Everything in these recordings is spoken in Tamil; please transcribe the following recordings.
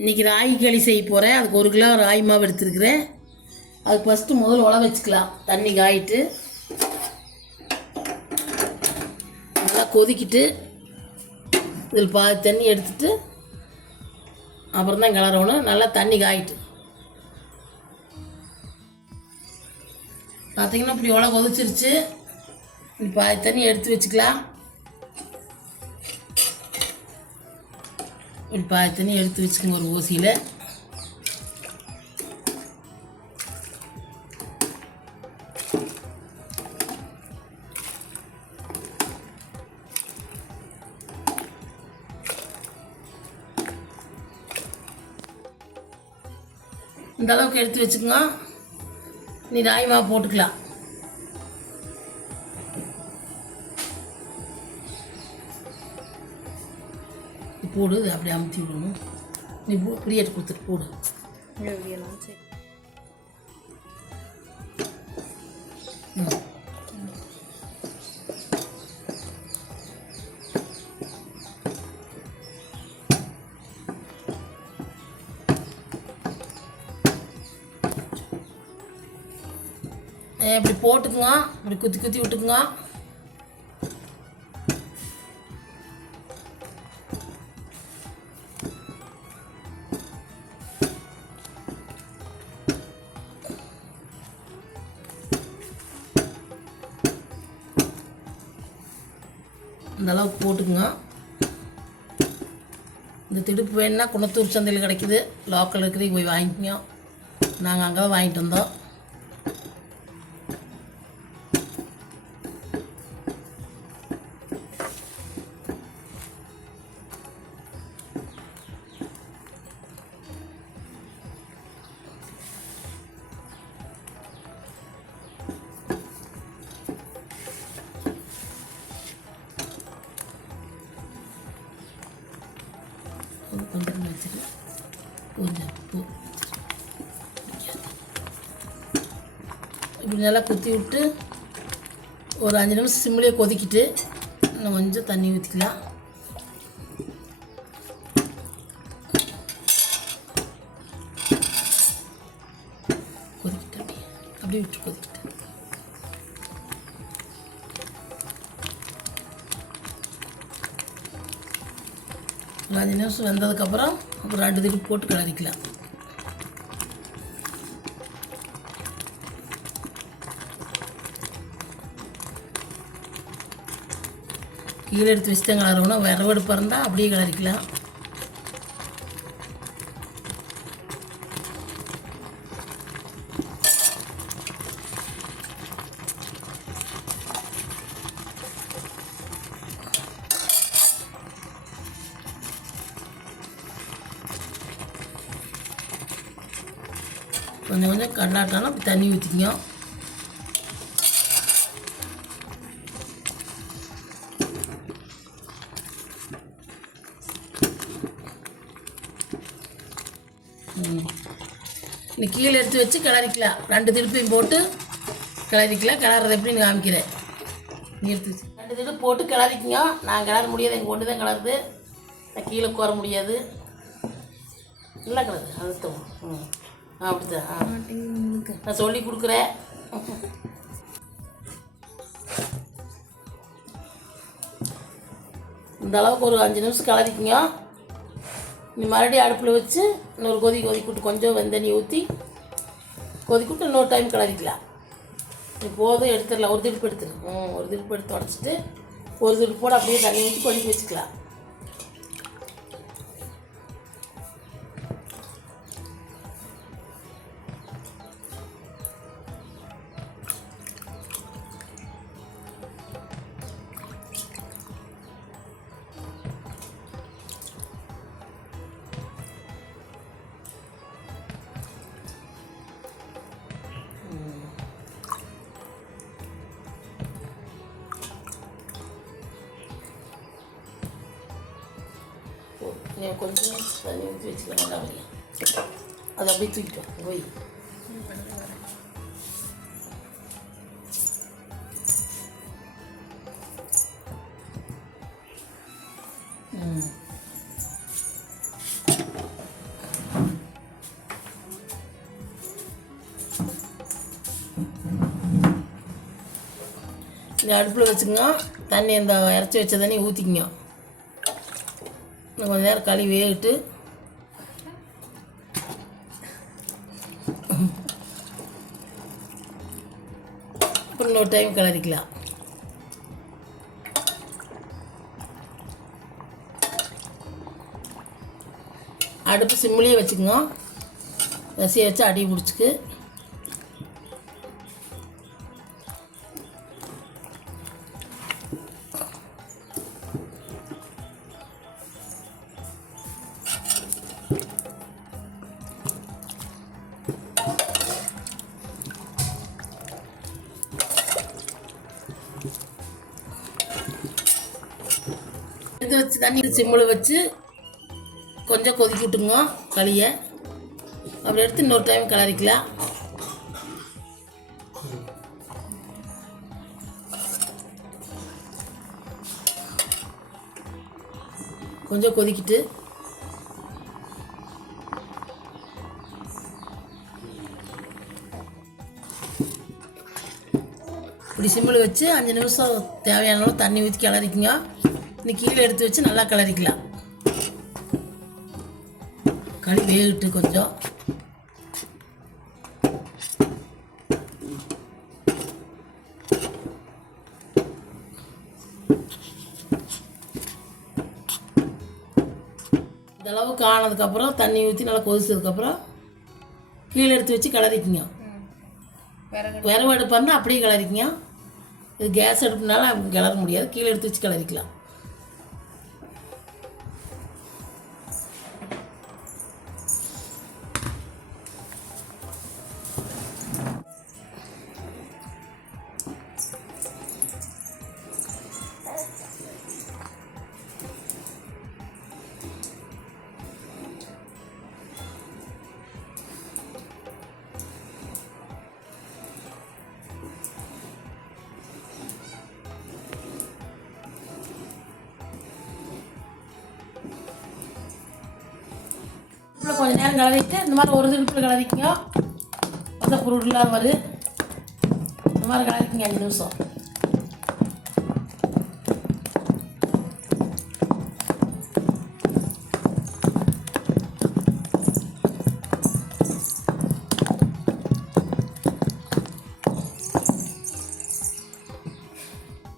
இன்றைக்கி ராகி களி செய்ய போகிறேன் அதுக்கு ஒரு கிலோ ராகி மாவு எடுத்துருக்குறேன். அதுக்கு ஃபஸ்ட்டு முதல்ல உழ வச்சுக்கலாம். தண்ணி காயிட்டு நல்லா கொதிக்கிட்டு இதில் பாதி தண்ணி எடுத்துட்டு அப்புறம் தான் கிளறணும். நல்லா தண்ணி காயிட்டு. பார்த்தீங்கன்னா இப்படி உழ கொதிச்சிருச்சு. இப்படி பாதி தண்ணி எடுத்து வச்சுக்கலாம். இப்படி பாதி எடுத்து வச்சுக்கோங்க ஒரு ஊசியில். இந்த அளவுக்கு எடுத்து வச்சுக்கோங்க. நீ ராயமாக போட்டுக்கலாம். போடு இதை அப்படியே அமுத்தி விடணும். நீ பிரியாட்டு கொடுத்துட்டு போடு. ஏ, இப்படி போட்டுக்குங்க இப்படி குத்தி குத்தி விட்டுக்குங்க. இந்த அளவுக்கு போட்டுக்குங்க. இந்த திடுப்பு வேணுன்னா குணத்தூர் சந்தையில் கிடைக்குது. லோக்கல் இருக்கிறீங்க போய் வாங்கிக்கோங்க. நாங்கள் அங்கே தான் வாங்கிட்டு வந்தோம். கொஞ்சம் வச்சுட்டு கொஞ்சம் உப்பு இப்படி நல்லா குத்தி விட்டு ஒரு அஞ்சு நிமிஷம் சிம்லேயே கொதிக்கிட்டு இன்னும் கொஞ்சம் தண்ணி ஊற்றிக்கலாம். கொதிக்கிட்டு அப்படியே. அப்படியே விட்டு கொதிக்கிட்டு ஒரு அஞ்சு நிமிஷம் வெந்ததுக்கப்புறம் ஒரு ரெண்டு திட்டு போட்டு கிளறிக்கலாம். கீழே எடுத்து வச்சு தான் கிளறணும் விரவெடுப்பாக இருந்தால் அப்படியே கிளறிக்கலாம். கொஞ்சம் கொஞ்சம் கடலாட்டாலும் தண்ணி ஊற்றிக்கங்க நீ கீழே எடுத்து வச்சு கிளறிக்கலாம். ரெண்டு திருப்பியும் போட்டு கிளறிக்கலாம். கிளறது எப்படின்னு காமிக்கிறேன். நீ எடுத்து வச்சு. ரெண்டு திருப்பு போட்டு கிளறிக்குங்க. நான் கிளற முடியாது. எங்கள் ஒன்று தான் கிளறுது. நான் கீழே கோர முடியாது. நல்லா கிளறு. அழுத்தம் ம். அப்படிதான் நான் சொல்லி கொடுக்குறேன். இந்த அளவுக்கு ஒரு அஞ்சு நிமிஷம் கலரிக்குங்க நீ மறுபடியும் அடுப்பில் வச்சு இன்னொரு கொதி கொதிக்கிட்டு கொஞ்சம் வெந்தண்ணி ஊற்றி கொதிக்கிட்டு இன்னொரு டைம் கிளறிக்கலாம். நீ போதும் எடுத்துடலாம். ஒரு திருப்பு எடுத்துரு ம் ஒரு திருப்பு எடுத்து உடச்சிட்டு ஒரு திருப்போட அப்படியே தண்ணி ஊற்றி கொதிக்க வச்சுக்கலாம். நீங்கள் கொஞ்சம் தண்ணி ஊற்றி வச்சுக்க மாட்டாங்க அது அப்படியே தூக்கிட்டோம் போய் இந்த அடுப்பில் வச்சுக்கோங்க தண்ணி இந்த இறச்சி வச்ச தண்ணி ஊற்றிக்கோங்க கொஞ்ச நேரம் களி வேகிட்டு. அப்புறம் இன்னொரு டைம் கிளறிக்கலாம் அடுப்பு சிம்மிலேயே வச்சுக்கோங்க ரசியை வச்சு அடி பிடிச்சிக்கு எடுத்து வச்சு தண்ணி சிம்மில் வச்சு கொஞ்சம் கொதிக்க விட்டுங்க களியை. அப்படி எடுத்து இன்னொரு டைம் கிளறிக்கலாம். கொஞ்சம் கொதிக்கிட்டு இப்படி சிம்மில் வச்சு அஞ்சு நிமிஷம் தேவையான அளவு தண்ணி ஊற்றி கிளறிக்குங்க. இந்த கீழே எடுத்து வச்சு நல்லா கிளறிக்கலாம். களி வேகட்டு கொஞ்சம். இந்த அளவுக்கு ஆனதுக்கப்புறம் தண்ணி ஊற்றி நல்லா கொதிச்சதுக்கப்புறம் கீழே எடுத்து வச்சு கிளறிக்குங்க. விறகு அடுப்பாக இருந்தால் அப்படியே கிளறிக்குங்க. இது கேஸ் அடுப்புனால கிளற முடியாது. கீழே எடுத்து வச்சு கிளறிக்கலாம். நேரம் கலரிட்டு இந்த மாதிரி ஒரு திருப்பில் கிளறிக்குங்க அந்த பொருள் இல்லாத இந்த மாதிரி கிளறிக்குங்க அஞ்சு நிமிஷம்.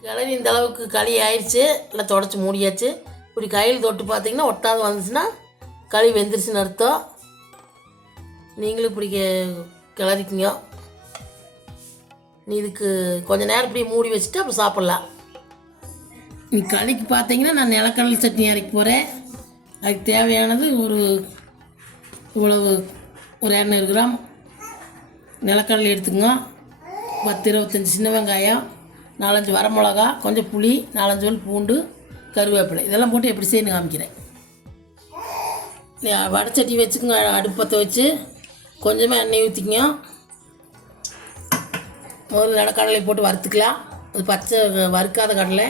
கிளறி இந்த அளவுக்கு களி ஆயிடுச்சு இல்லை தொடச்சி மூடியாச்சு. இப்படி கையில் தொட்டு பார்த்தீங்கன்னா ஒட்டாது வந்துச்சுன்னா களி வெந்துருச்சுன்னு அர்த்தம். நீங்களும் இப்படி கிளறிக்கிங்க. நீ இதுக்கு கொஞ்ச நேரம் இப்படி மூடி வச்சுட்டு அப்புறம் சாப்பிட்லாம். நீ களிக்கு பார்த்தீங்கன்னா நான் நிலக்கடலை சட்னி அரைக்க போகிறேன் அதுக்கு தேவையானது ஒரு இவ்வளவு ஒரு இரநூறு கிராம் நிலக்கடலை எடுத்துக்கங்க. பத்து இருபத்தஞ்சி சின்ன வெங்காயம் நாலஞ்சு வரமிளகா கொஞ்சம் புளி நாலஞ்சு வல் பூண்டு கருவேப்பிலை. இதெல்லாம் போட்டு எப்படி செய்யணும் காமிக்கிறேன். வடச்சட்டி வச்சுக்கோங்க அடுப்பத்தை வச்சு. கொஞ்சமாக எண்ணெய் ஊற்றிக்கங்க முதல்ல நிலக்கடலை போட்டு வறுத்துக்கலாம். அது பச்சை வறுக்காத கடலை.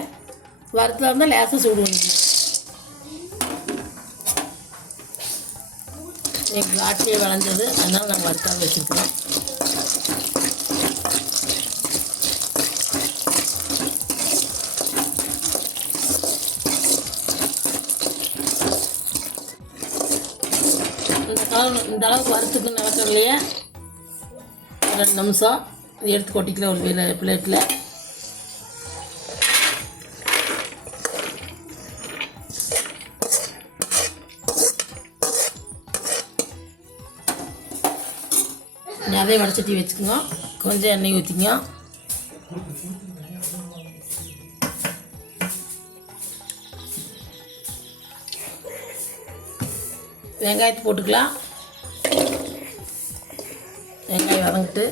வறுத்தா இருந்தால் லேசாக சூடு பண்ணிக்கலாம் எங்கள் காட்டிலே விளைஞ்சது அதனால் நாங்கள் வறுக்காத வச்சுருக்கிறோம் இந்த கலர் இந்த அளவுக்கு வறுத்துக்கு நிலக்கடலையே ரெண்டு நிமிஷம். இது எடுத்து கொட்டிக்கலாம் ஒரு பிளே பிளேட்டில் அதே வடச்சட்டி வச்சுக்கோங்க கொஞ்சம் எண்ணெய் ஊற்றிங்க வெங்காயத்தை போட்டுக்கலாம். வெங்காயம் வதங்கிட்டு.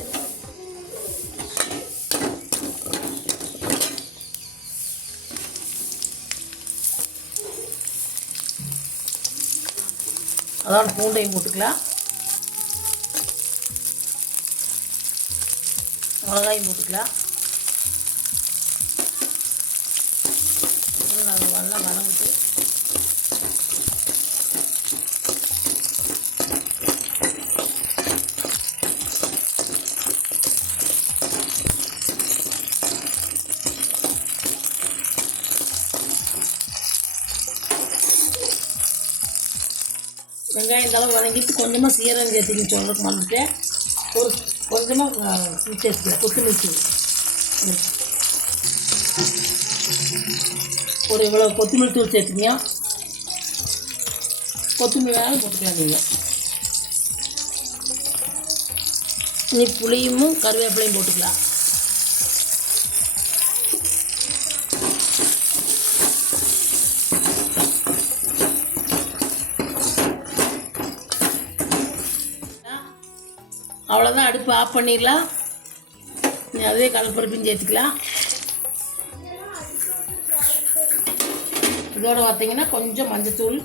அதோட பூண்டையும் போட்டுக்கலாம். மிளகாயும் போட்டுக்கலாம். நல்லா வதங்கிட்டு. வெங்காயம் தலை வதங்கிட்டு கொஞ்சமாக சீரகம் சேர்த்துக்கின்னு சொல்கிறதுக்கு மறந்துட்டேன் ஒரு கொஞ்சமாக இது சேர்த்துக்கலாம் கொத்தமல்லி தூள். ஒரு இவ்வளோ கொத்தமல்லி தூள் சேர்த்துக்கியா கொத்தமல்லி வேணாலும் போட்டுக்கலாம் நீங்கள் நீ புளியும் கருவேப்பிலையும் போட்டுக்கலாம். தான் அடுப்பு ஆஃப் பண்ணிடலாம். நீ அதே கடற்பருப்பையும் சேர்த்துக்கலாம். இதோட பார்த்தீங்கன்னா கொஞ்சம் மஞ்சத்தூள்.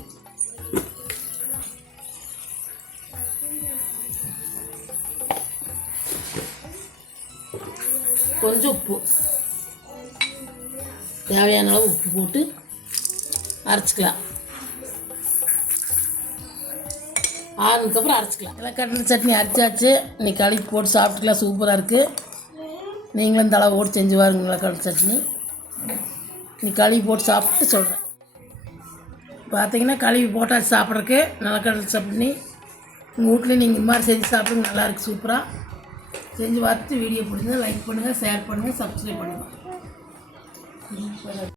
கொஞ்சம் உப்பு. தேவையான அளவு உப்பு போட்டு அரைச்சிக்கலாம். ஆறுனதுக்கப்புறம் அரைச்சிக்கலாம். நிலக்கடலை சட்னி அரைச்சாச்சு. இன்னைக்கு கழுவி போட்டு சாப்பிட்டுக்கலாம். சூப்பராக இருக்குது நீங்களும் தலை போட்டு செஞ்சு பாருங்க நிலக்கடலை சட்னி. இன்னைக்கு கழுவி போட்டு சாப்பிட்டு சொல்கிறேன் பார்த்தீங்கன்னா கழுவி போட்டாச்சு சாப்பிட்றதுக்கு நிலக்கடலை சட்னி. உங்கள் வீட்டில் நீங்கள் இந்த மாதிரி செஞ்சு சாப்பிடுங்க. நல்லாயிருக்கு சூப்பராக செஞ்சு பார்த்துட்டு வீடியோ பிடிச்சா லைக் பண்ணுங்கள் ஷேர் பண்ணுங்கள் சப்ஸ்கிரைப் பண்ணுங்கள்